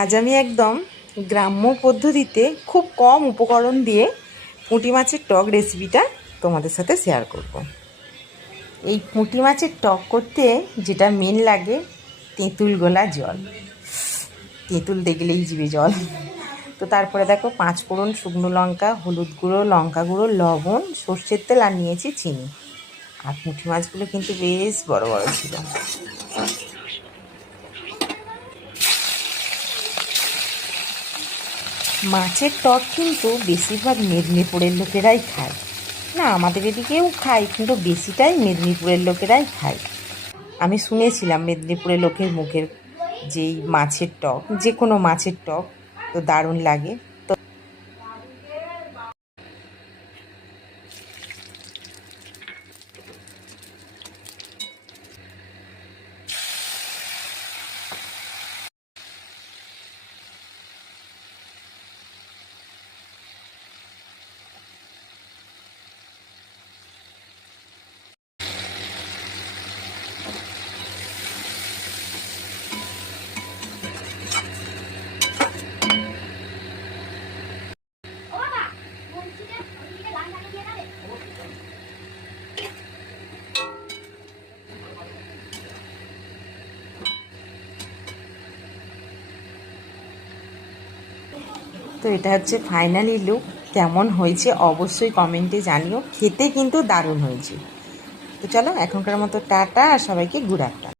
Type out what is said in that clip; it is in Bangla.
আজ আমি একদম গ্রাম্য পদ্ধতিতে খুব কম উপকরণ দিয়ে পুঁটি মাছের টক রেসিপিটা তোমাদের সাথে শেয়ার করব। এই পুঁটি মাছের টক করতে যেটা মেন লাগে তেঁতুল গোলা জল। তেঁতুল দেখলেই জিভে জল। তো তারপরে দেখো 5 ফোড়ন, শুকনো লঙ্কা, হলুদ গুঁড়ো, লঙ্কা গুঁড়ো, লবণ, সর্ষের তেল আর নিয়েছি চিনি। আর পুঁটি মাছগুলো কিন্তু বেশ বড় বড় ছিল। মাছের টক কিন্তু বেশিরভাগ মেদিনীপুরের লোকেরাই খায়, না আমাদের এদিকেও খায়, কিন্তু বেশিটাই মেদিনীপুরের লোকেরাই খায়। আমি শুনেছিলাম মেদিনীপুরের লোকের মুখের যেই মাছের টক, যে কোনো মাছের টক তো দারুণ লাগে। তো এটা হচ্ছে ফাইনালি লুক। কেমন হয়েছে অবশ্যই কমেন্টে জানিও। খেতে কিন্তু দারুণ হয়েছে। তো চলো এখনকার মতো টাটা, আর সবাইকে গুড আফটারনুন।